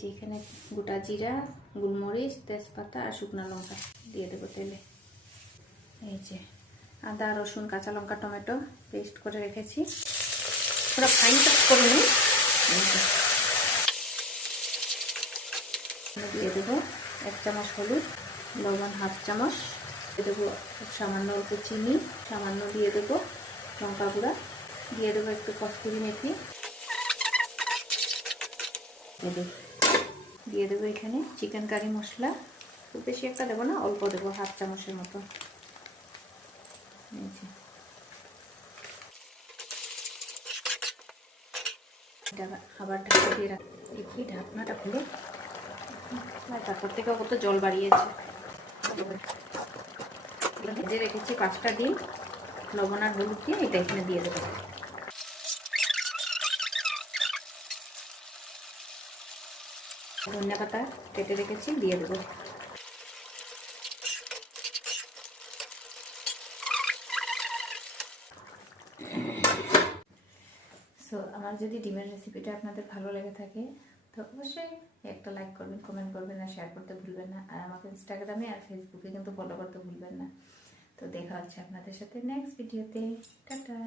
যে এখানে গোটা জিরা, গোলমরিচ, তেজপাতা আর শুকনো লঙ্কা দিয়ে দেবো তেলে। এই যে আদা, রসুন, কাঁচা লঙ্কা, টমেটো পেস্ট করে রেখেছি, পুরো ফাইন কাট করে নিই। দিয়ে দেবো 1 চামচ হলুদ, লবণ 1/2 চামচ, দিয়ে দেবো সামান্য অল্প চিনি, সামান্য দিয়ে দেবো লঙ্কা গুঁড়া, দিয়ে দেবো একটু কস্তুরি মেথি, দিয়ে দেবো এখানে চিকেন কারি মশলা, খুব বেশি একটা দেবো না, অল্প দেবো 1/2 চামচের মতো। আবার ঢাকা দিয়ে দেখি ঢাকনাটা খুলে, তারপর থেকে কত জল বাড়িয়েছে। ভেজে রেখেছি 5টা ডিম, লবণ আর হলুদ দিয়ে এটা এখানে দিয়ে দেবো। ধনিয়া পাতা কেটে রেখেছি, দিয়ে দেবো। সো আমার যদি ডিমের রেসিপিটা আপনাদের ভালো লেগে থাকে তো অবশ্যই একটা লাইক করবেন, কমেন্ট করবেন আর শেয়ার করতে ভুলবেন না। আর আমাকে ইনস্টাগ্রামে আর ফেসবুকে কিন্তু ফলো করতে ভুলবেন না। তো দেখা হচ্ছে আপনাদের সাথে নেক্সট ভিডিওতে। টাটা।